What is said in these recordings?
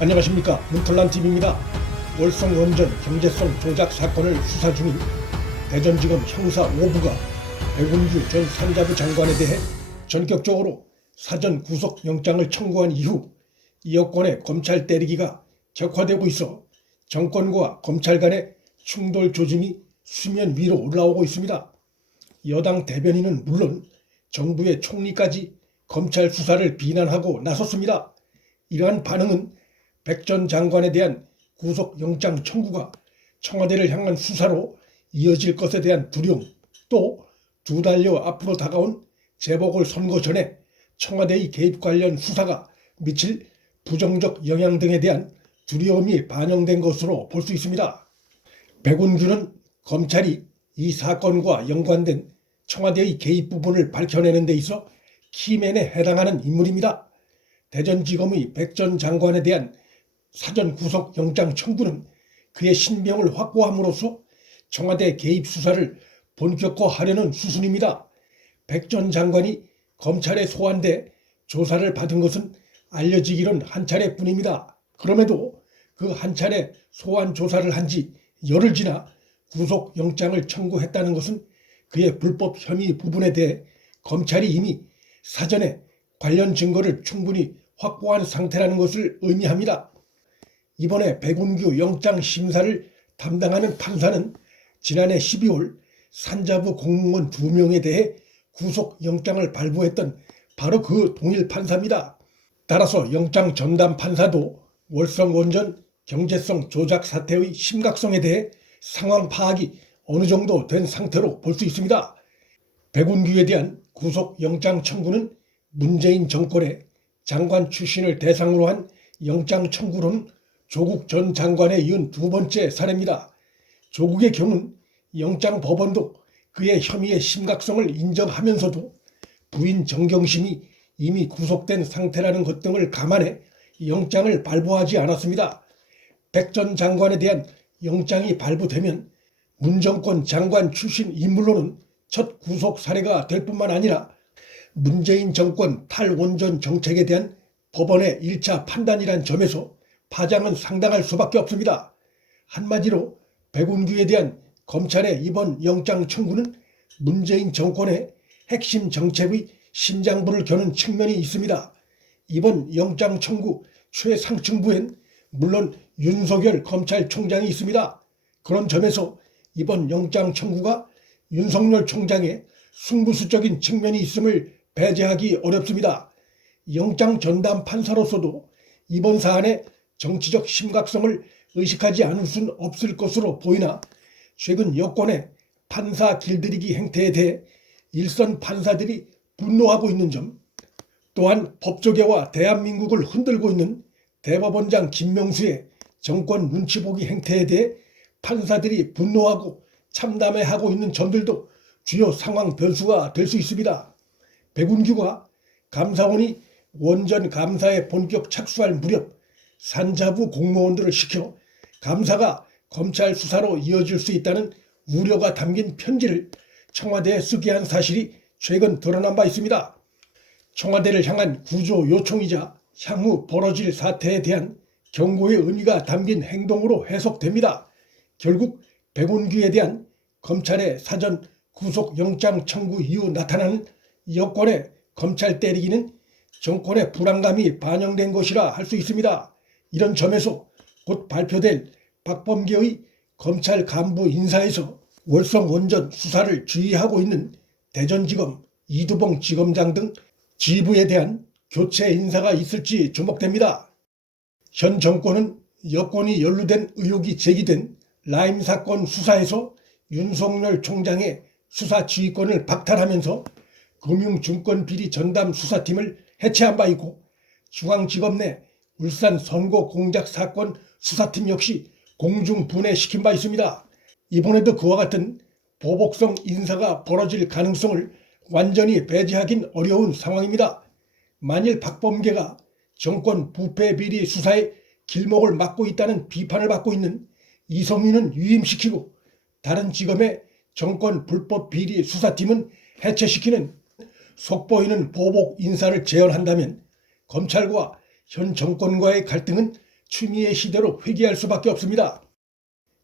안녕하십니까, 문털란TV입니다. 월성 원전 경제성 조작 사건을 수사 중인 대전지검 형사 5부가 백운규 전 산자부 장관에 대해 전격적으로 사전 구속영장을 청구한 이후 이 여권의 검찰 때리기가 격화되고 있어 정권과 검찰 간의 충돌 조짐이 수면 위로 올라오고 있습니다. 여당 대변인은 물론 정부의 총리까지 검찰 수사를 비난하고 나섰습니다. 이러한 반응은 백 전 장관에 대한 구속영장 청구가 청와대를 향한 수사로 이어질 것에 대한 두려움, 또 두 달여 앞으로 다가온 재보궐선거 전에 청와대의 개입 관련 수사가 미칠 부정적 영향 등에 대한 두려움이 반영된 것으로 볼 수 있습니다. 백운규는 검찰이 이 사건과 연관된 청와대의 개입 부분을 밝혀내는 데 있어 키맨에 해당하는 인물입니다. 대전지검의 백 전 장관에 대한 사전 구속영장 청구는 그의 신병을 확보함으로써 청와대 개입 수사를 본격화하려는 수순입니다. 백 전 장관이 검찰에 소환돼 조사를 받은 것은 알려지기론 한 차례뿐입니다. 그럼에도 그 한 차례 소환 조사를 한 지 열흘 지나 구속영장을 청구했다는 것은 그의 불법 혐의 부분에 대해 검찰이 이미 사전에 관련 증거를 충분히 확보한 상태라는 것을 의미합니다. 이번에 백운규 영장 심사를 담당하는 판사는 지난해 12월 산자부 공무원 2명에 대해 구속영장을 발부했던 바로 그 동일 판사입니다. 따라서 영장 전담 판사도 월성 원전 경제성 조작 사태의 심각성에 대해 상황 파악이 어느 정도 된 상태로 볼 수 있습니다. 백운규에 대한 구속영장 청구는 문재인 정권의 장관 출신을 대상으로 한 영장 청구로는 조국 전 장관에 이은 두 번째 사례입니다. 조국의 경우는 영장법원도 그의 혐의의 심각성을 인정하면서도 부인 정경심이 이미 구속된 상태라는 것 등을 감안해 영장을 발부하지 않았습니다. 백 전 장관에 대한 영장이 발부되면 문 정권 장관 출신 인물로는 첫 구속 사례가 될 뿐만 아니라 문재인 정권 탈원전 정책에 대한 법원의 1차 판단이란 점에서 파장은 상당할 수밖에 없습니다. 한마디로 백운규에 대한 검찰의 이번 영장 청구는 문재인 정권의 핵심 정책의 심장부를 겨눈 측면이 있습니다. 이번 영장 청구 최상층부엔 물론 윤석열 검찰총장이 있습니다. 그런 점에서 이번 영장 청구가 윤석열 총장의 승부수적인 측면이 있음을 배제하기 어렵습니다. 영장 전담 판사로서도 이번 사안의 정치적 심각성을 의식하지 않을 수는 없을 것으로 보이나 최근 여권의 판사 길들이기 행태에 대해 일선 판사들이 분노하고 있는 점, 또한 법조계와 대한민국을 흔들고 있는 대법원장 김명수의 정권 눈치보기 행태에 대해 판사들이 분노하고 참담해하고 있는 점들도 주요 상황 변수가 될 수 있습니다. 백운규가 감사원이 원전 감사에 본격 착수할 무렵 산자부 공무원들을 시켜 감사가 검찰 수사로 이어질 수 있다는 우려가 담긴 편지를 청와대에 쓰게 한 사실이 최근 드러난 바 있습니다. 청와대를 향한 구조 요청이자 향후 벌어질 사태에 대한 경고의 의미가 담긴 행동으로 해석됩니다. 결국 백운규에 대한 검찰의 사전 구속영장 청구 이후 나타나는 여권의 검찰 때리기는 정권의 불안감이 반영된 것이라 할 수 있습니다. 이런 점에서 곧 발표될 박범계의 검찰 간부 인사에서 월성 원전 수사를 지휘하고 있는 대전지검 이두봉 지검장 등 지부에 대한 교체 인사가 있을지 주목됩니다. 현 정권은 여권이 연루된 의혹이 제기된 라임 사건 수사에서 윤석열 총장의 수사 지휘권을 박탈하면서 금융증권비리 전담 수사팀을 해체한 바 있고, 중앙지검 내 울산 선거 공작 사건 수사팀 역시 공중 분해시킨 바 있습니다. 이번에도 그와 같은 보복성 인사가 벌어질 가능성을 완전히 배제하긴 어려운 상황입니다. 만일 박범계가 정권 부패 비리 수사에 길목을 막고 있다는 비판을 받고 있는 이성윤은 유임시키고 다른 지검의 정권 불법 비리 수사팀은 해체시키는 속보이는 보복 인사를 재현한다면 검찰과 현 정권과의 갈등은 추미애 시대로 회귀할 수밖에 없습니다.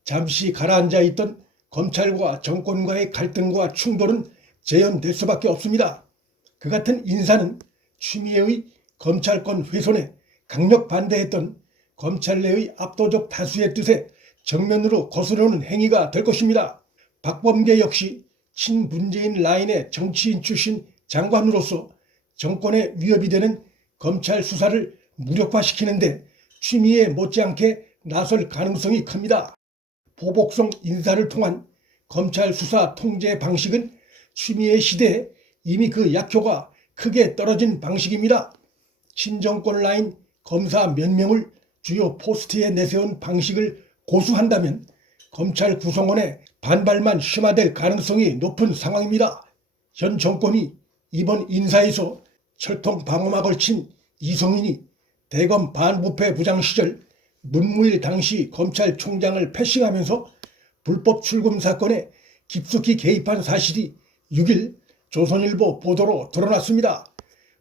잠시 가라앉아 있던 검찰과 정권과의 갈등과 충돌은 재현될 수밖에 없습니다. 그 같은 인사는 추미애의 검찰권 훼손에 강력 반대했던 검찰 내의 압도적 다수의 뜻에 정면으로 거스르는 행위가 될 것입니다. 박범계 역시 친문재인 라인의 정치인 출신 장관으로서 정권에 위협이 되는 검찰 수사를 무력화시키는데 추미애 못지않게 나설 가능성이 큽니다. 보복성 인사를 통한 검찰 수사 통제 방식은 추미애 시대에 이미 그 약효가 크게 떨어진 방식입니다. 친정권 라인 검사 몇 명을 주요 포스트에 내세운 방식을 고수한다면 검찰 구성원의 반발만 심화될 가능성이 높은 상황입니다. 현 정권이 이번 인사에서 철통 방어막을 친 이성윤이 대검 반부패 부장 시절 문무일 당시 검찰총장을 패싱하면서 불법 출금 사건에 깊숙이 개입한 사실이 6일 조선일보 보도로 드러났습니다.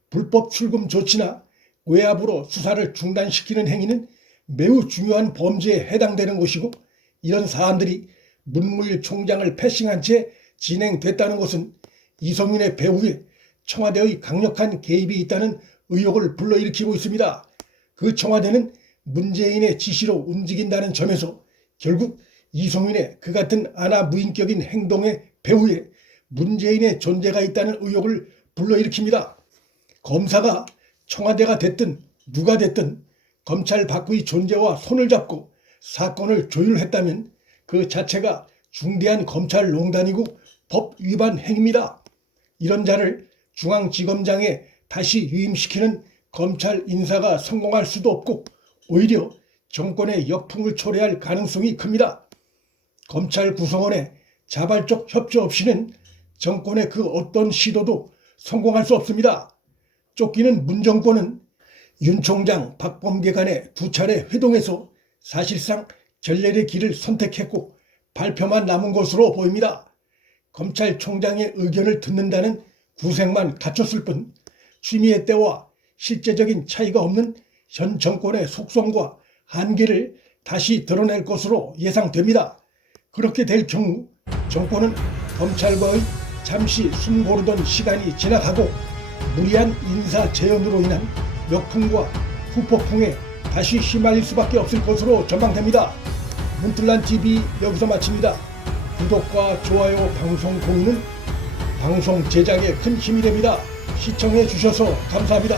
불법 출금 조치나 외압으로 수사를 중단시키는 행위는 매우 중요한 범죄에 해당되는 것이고, 이런 사안들이 문무일 총장을 패싱한 채 진행됐다는 것은 이성윤의 배후에 청와대의 강력한 개입이 있다는 의혹을 불러일으키고 있습니다. 그 청와대는 문재인의 지시로 움직인다는 점에서 결국 이성윤의 그 같은 아나무인격인 행동의 배후에 문재인의 존재가 있다는 의혹을 불러일으킵니다. 검사가 청와대가 됐든 누가 됐든 검찰 밖의 존재와 손을 잡고 사건을 조율했다면 그 자체가 중대한 검찰농단이고 법 위반 행위입니다. 이런 자를 중앙지검장에 다시 유임시키는 검찰 인사가 성공할 수도 없고 오히려 정권의 역풍을 초래할 가능성이 큽니다. 검찰 구성원의 자발적 협조 없이는 정권의 그 어떤 시도도 성공할 수 없습니다. 쫓기는 문 정권은 윤 총장, 박범계 간의 두 차례 회동에서 사실상 결렬의 길을 선택했고 발표만 남은 것으로 보입니다. 검찰총장의 의견을 듣는다는 구색만 갖췄을 뿐 추미애 때와 실제적인 차이가 없는 현 정권의 속성과 한계를 다시 드러낼 것으로 예상됩니다. 그렇게 될 경우 정권은 검찰과의 잠시 숨 고르던 시간이 지나가고 무리한 인사 재현으로 인한 역풍과 후폭풍에 다시 휘말릴 수밖에 없을 것으로 전망됩니다. 문틀란TV 여기서 마칩니다. 구독과 좋아요, 방송 공유는 방송 제작에 큰 힘이 됩니다. 시청해 주셔서 감사합니다.